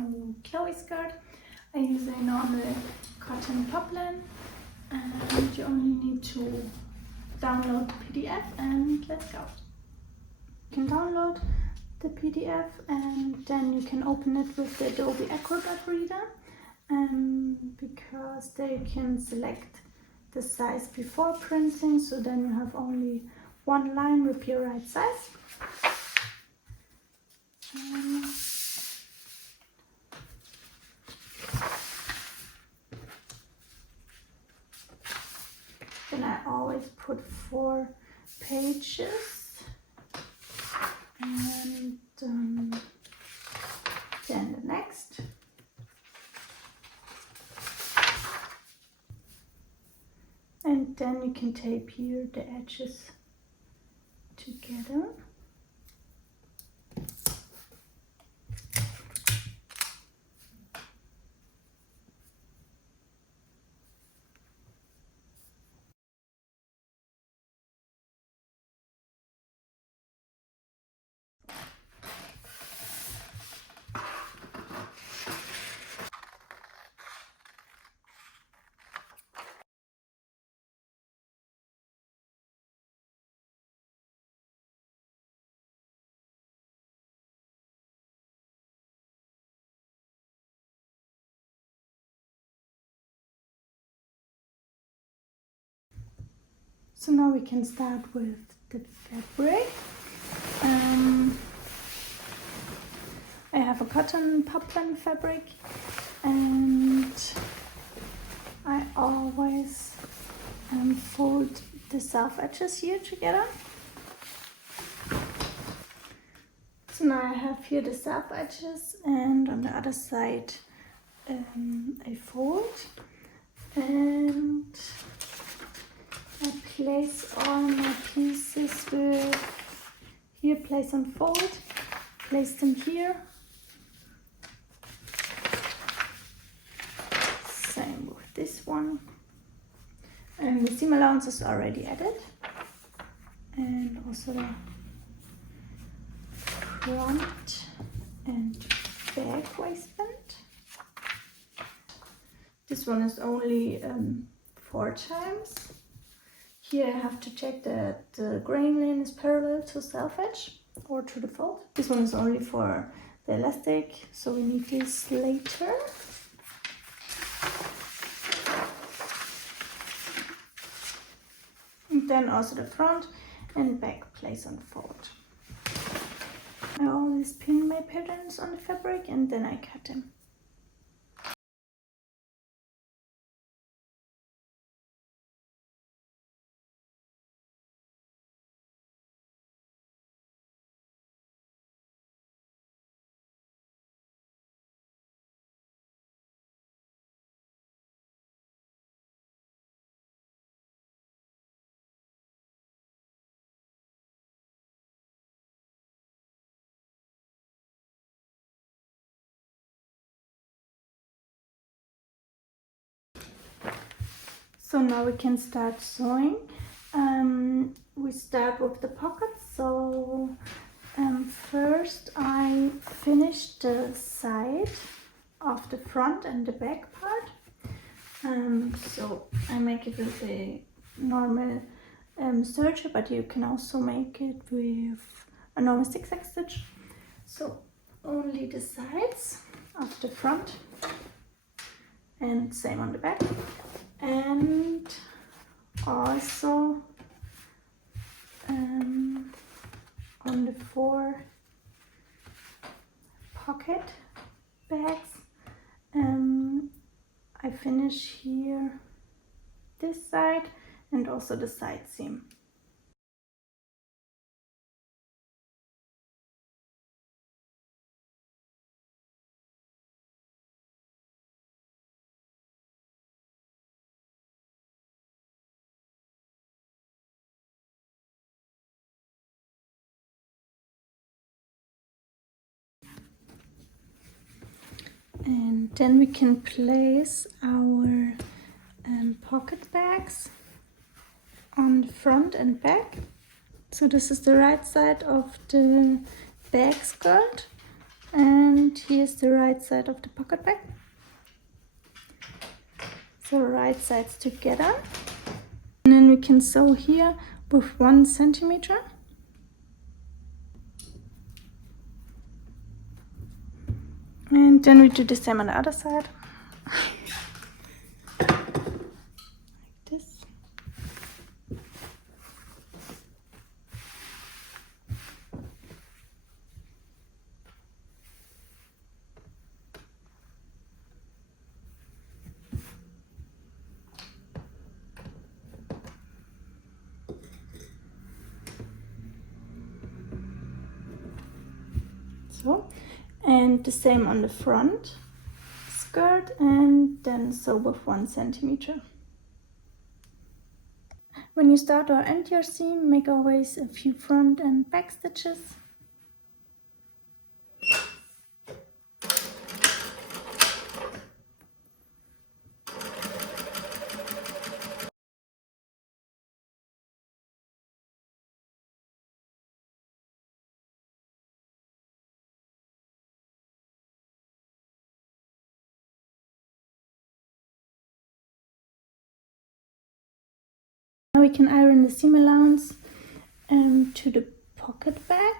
my new Chloe skirt. I use a normal cotton poplin, and you only need to download the PDF and let's go. You can download the PDF and then you can open it with the Adobe Acrobat Reader, because they can select the size before printing, so then you have only one line with your right size. Then I always put 4 pages, and then the next. And then you can tape here the edges together. So now we can start with the fabric. I have a cotton poplin fabric, and I always fold the self edges here together. So now I have here the self edges, and on the other side I fold, and I place all my pieces with here, place and fold, place them here. Same with this one. And the seam allowance is already added. And also the front and back waistband. This one is only 4 times. Here I have to check that the grain lane is parallel to self edge or to the fold. This one is only for the elastic, so we need this later. And then also the front and back place and fold. I always pin my patterns on the fabric and then I cut them. So now we can start sewing. We start with the pockets. So first I finish the side of the front and the back part. So I make it with a normal serger, but you can also make it with a normal zigzag stitch. So only the sides of the front and same on the back. And also on the 4 pocket bags, I finish here this side and also the side seam. And then we can place our pocket bags on the front and back. So this is the right side of the bag skirt, And here's the right side of the pocket bag. So right sides together. And then we can sew here with 1 centimeter. And then we do the same on the other side. Like this. So, and the same on the front skirt, and then sew with 1 centimeter. When you start or end your seam, make always a few front and back stitches. Now we can iron the seam allowance to the pocket bag.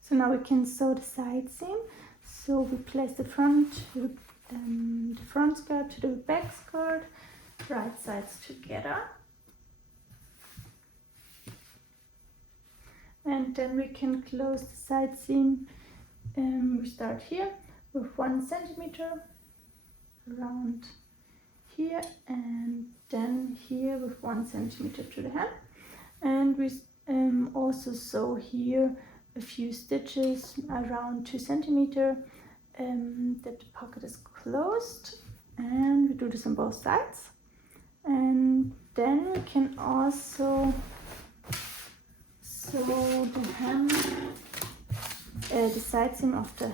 So now we can sew the side seam. So we place the front skirt to the back skirt, right sides together. And then we can close the side seam. We start here with 1 centimeter around here, and then here with 1 centimeter to the hem. And we also sew here a few stitches around 2 centimeter that the pocket is closed, and we do this on both sides. And then we can also sew the hem, the side seam of the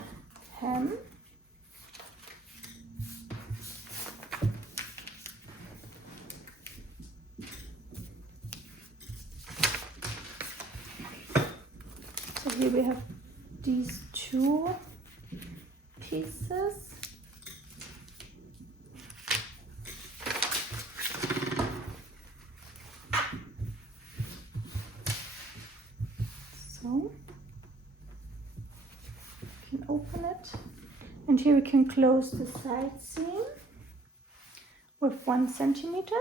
hem. So here we have these 2 pieces. So we can open it, and here we can close the side seam with 1 centimeter.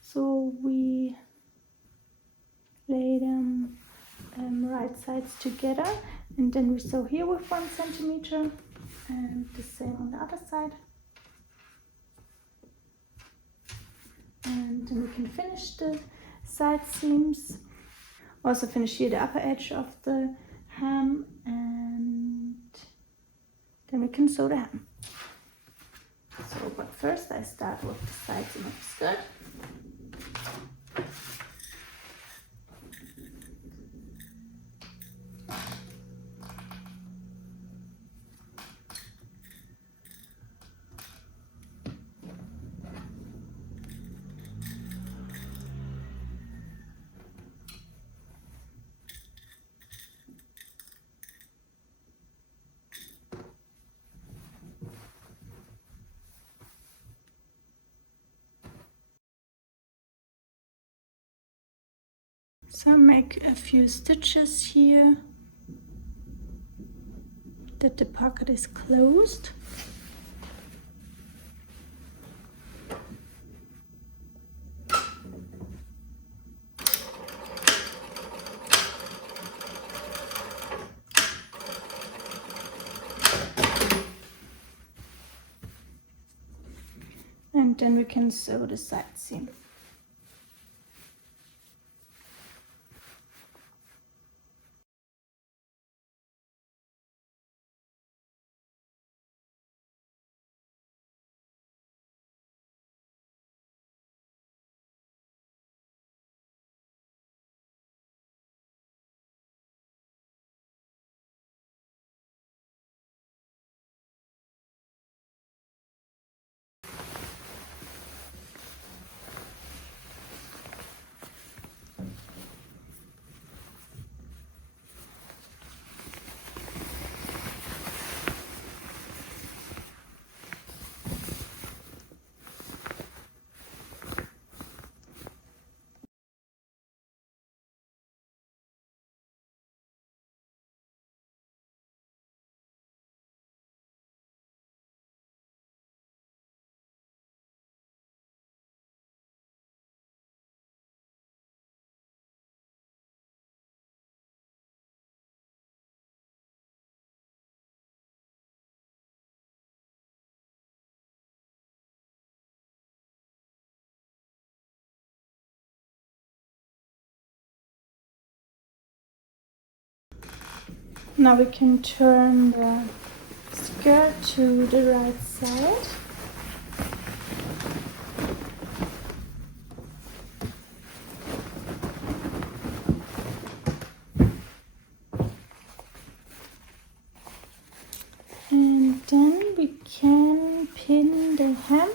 So we lay them right sides together, and then we sew here with 1 centimeter, and the same on the other side. And then we can finish the side seams. Also finish here the upper edge of the hem, and then we can sew the hem. So, but first I start with the side seam of the skirt. So make a few stitches here that the pocket is closed. then we can sew the side seam. Now we can turn the skirt to the right side. And then we can pin the hem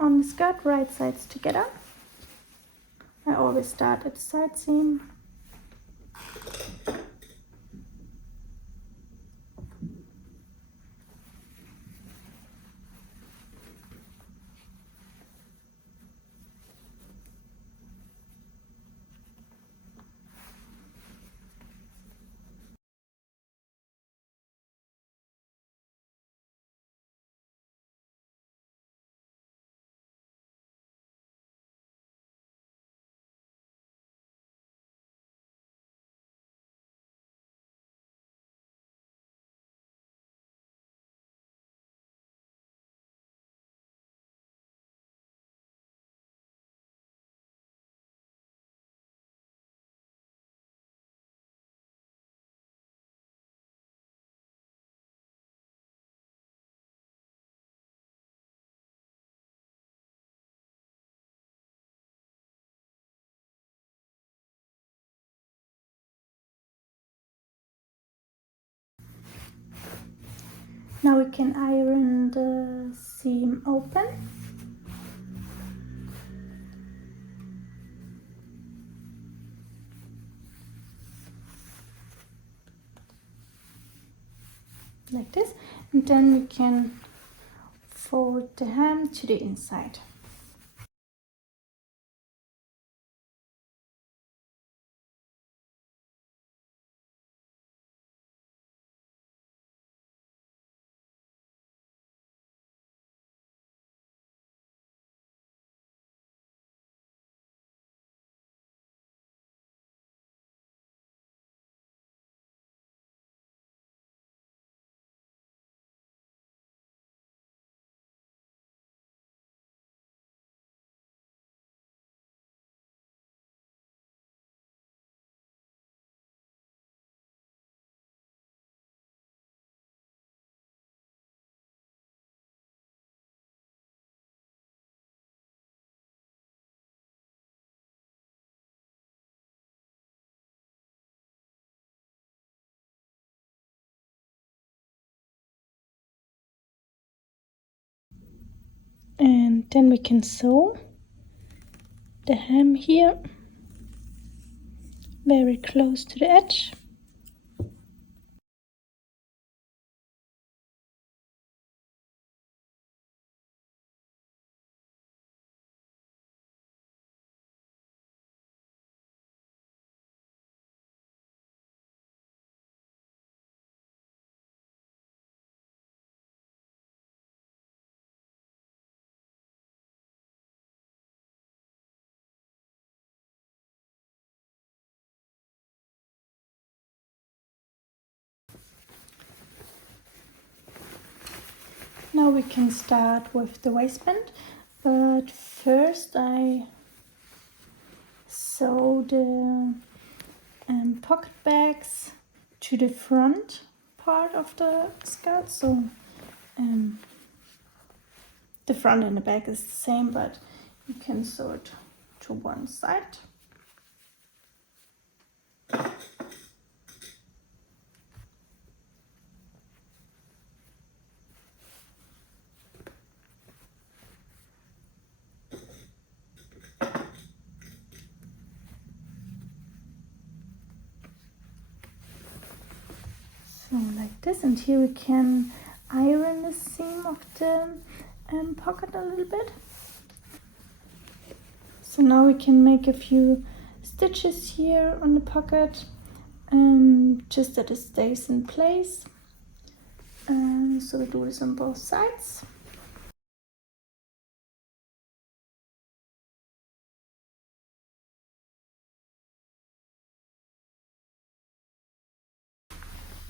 on the skirt, right sides together. I always start at the side seam. Now we can iron the seam open. Like this, and then we can fold the hem to the inside. And then we can sew the hem here very close to the edge. Now we can start with the waistband. But first I sew the pocket bags to the front part of the skirt, so the front and the back is the same, but you can sew it to one side. So like this, and here we can iron the seam of the pocket a little bit. So now we can make a few stitches here on the pocket, just that it stays in place. So we do this on both sides.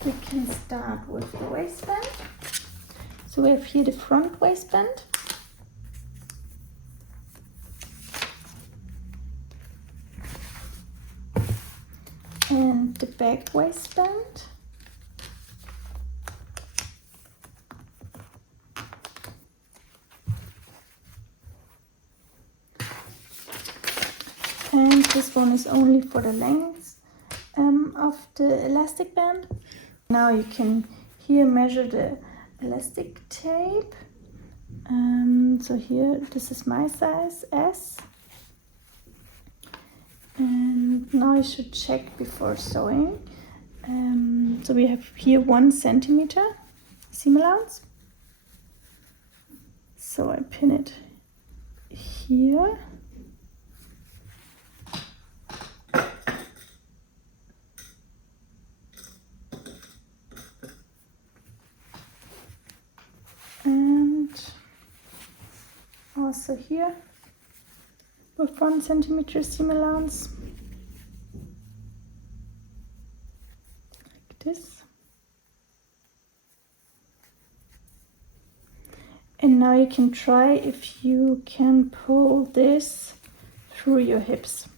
We can start with the waistband. So we have here the front waistband. And the back waistband. And this one is only for the length of the elastic band. Now you can here measure the elastic tape. So here, this is my size, S. And now you should check before sewing. So we have here 1 centimeter seam allowance. So I pin it here. And also here with 1 centimeter seam allowance, like this. And now you can try if you can pull this through your hips,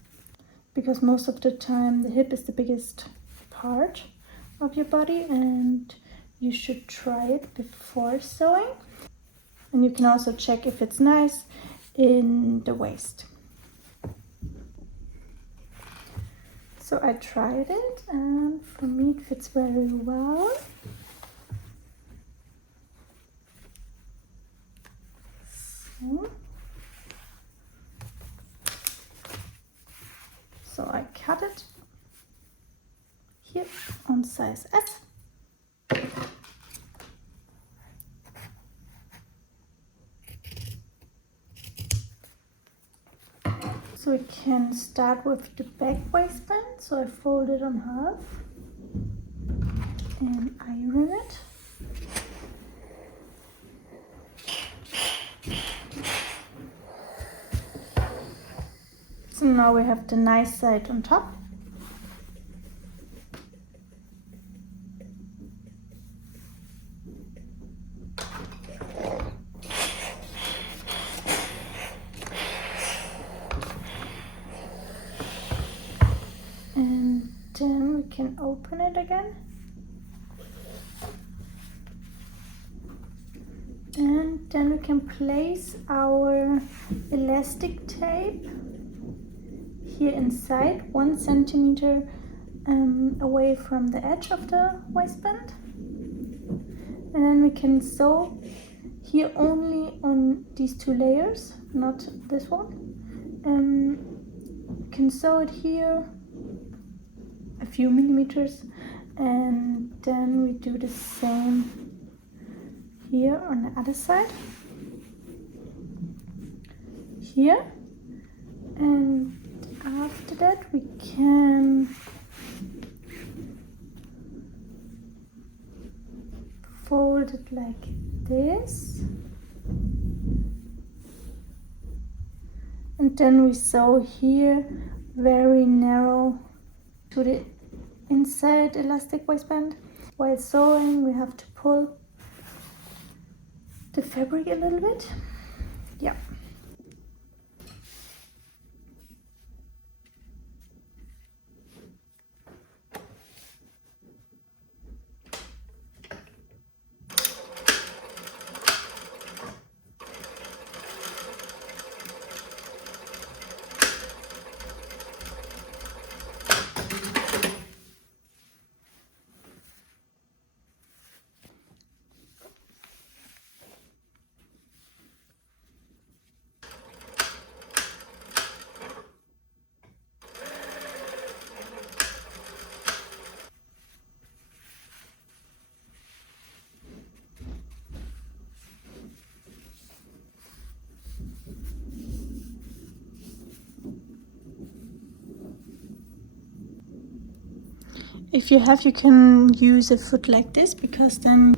because most of the time the hip is the biggest part of your body, and you should try it before sewing. And you can also check if it's nice in the waist. So I tried it, and for me it fits very well. So I cut it here on size S. So we can start with the back waistband. So I fold it on half and iron it. So now we have the nice side on top. And then we can open it again. And then we can place our elastic tape here inside, 1 centimeter away from the edge of the waistband. And then we can sew here only on these 2 layers, not this one. We can sew it here a few millimeters, and then we do the same here on the other side, here, and after that we can fold it like this, and then we sew here very narrow to the inside elastic waistband. While sewing we have to pull the fabric a little bit, yeah, If you have, you can use a foot like this, because then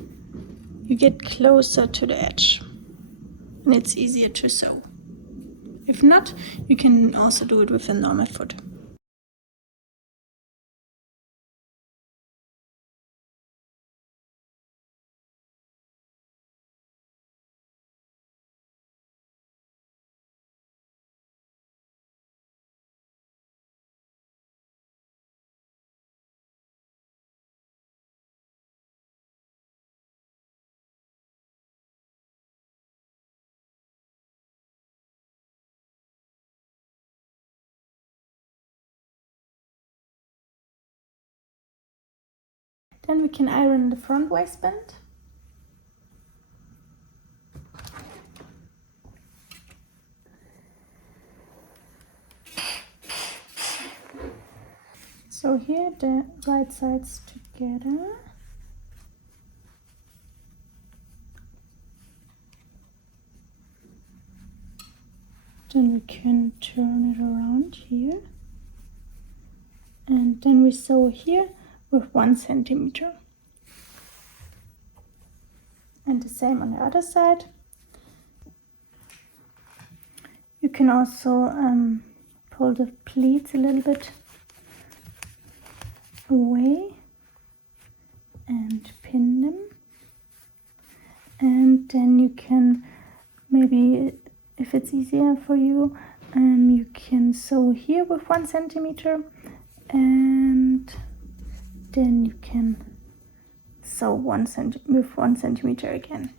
you get closer to the edge and it's easier to sew. If not, you can also do it with a normal foot. Then we can iron the front waistband. So here the right sides together. Then we can turn it around here. And then we sew here with 1 centimeter. And the same on the other side. You can also pull the pleats a little bit away and pin them. And then you can, maybe if it's easier for you, you can sew here with 1 centimeter, and then you can sew with 1 centimeter again.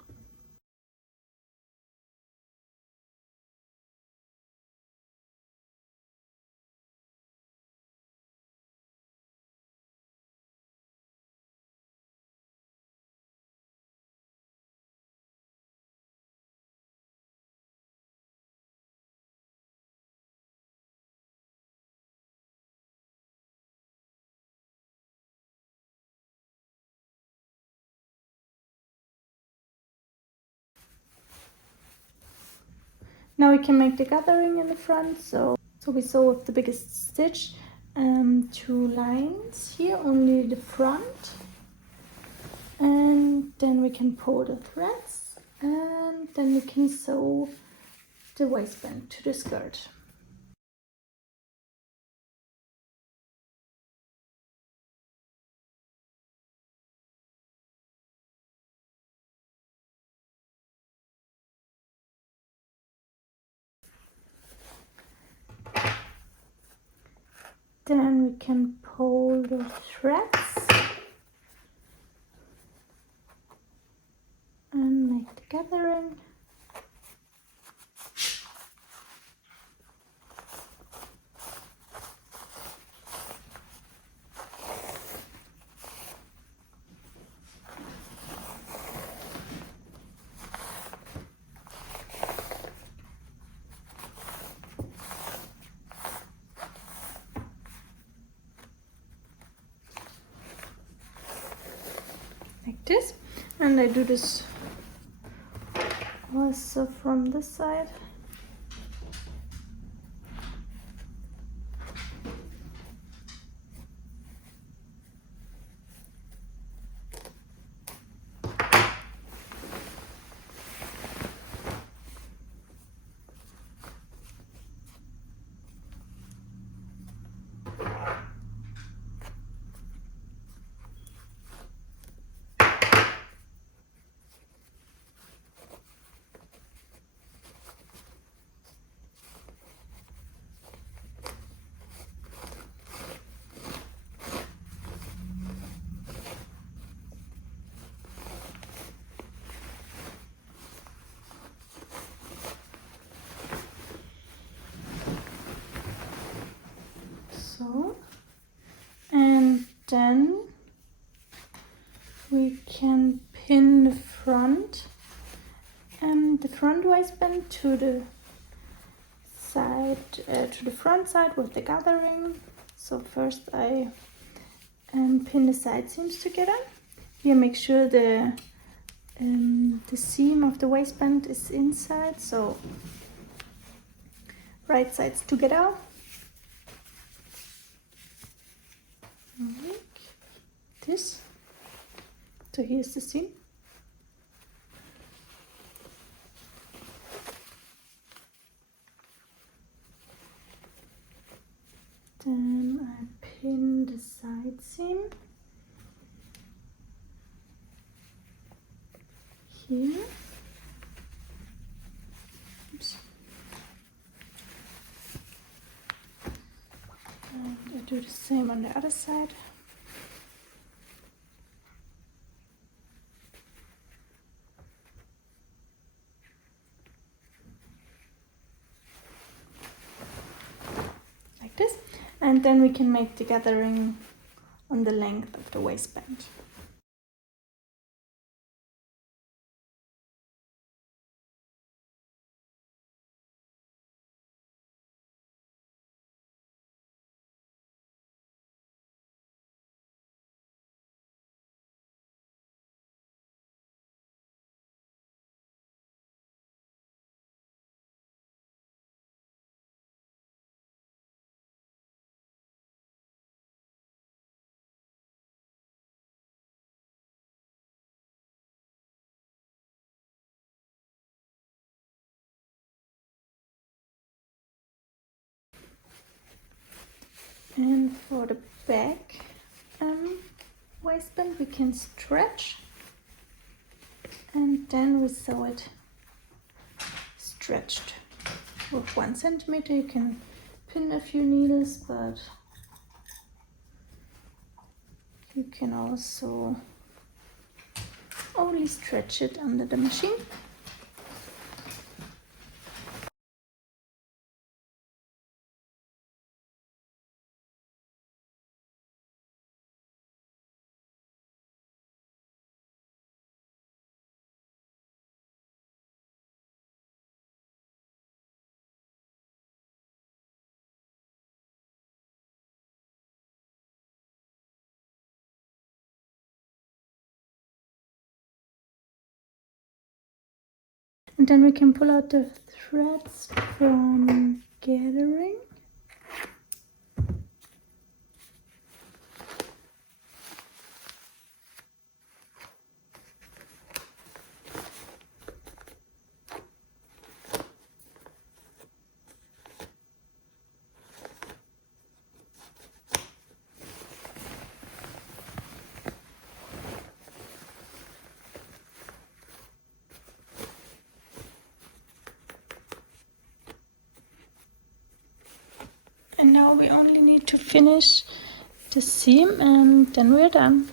Now we can make the gathering in the front. So we sew with the biggest stitch, 2 lines here, only the front, and then we can pull the threads, and then we can sew the waistband to the skirt. Then we can pull the threads and make the gathering. Like this, and I do this also from this side. So, and then we can pin the front waistband to the side, to the front side with the gathering. So first I pin the side seams together. Here, make sure the seam of the waistband is inside, so right sides together. this. So here's the seam. Then I pin the side seam here. Oops. And I do the same on the other side. Like this. And then we can make the gathering on the length of the waistband. And for the back waistband we can stretch, and then we sew it stretched with 1 centimeter. You can pin a few needles, but you can also only stretch it under the machine. And then we can pull out the threads from gathering. And now we only need to finish the seam, and then we're done.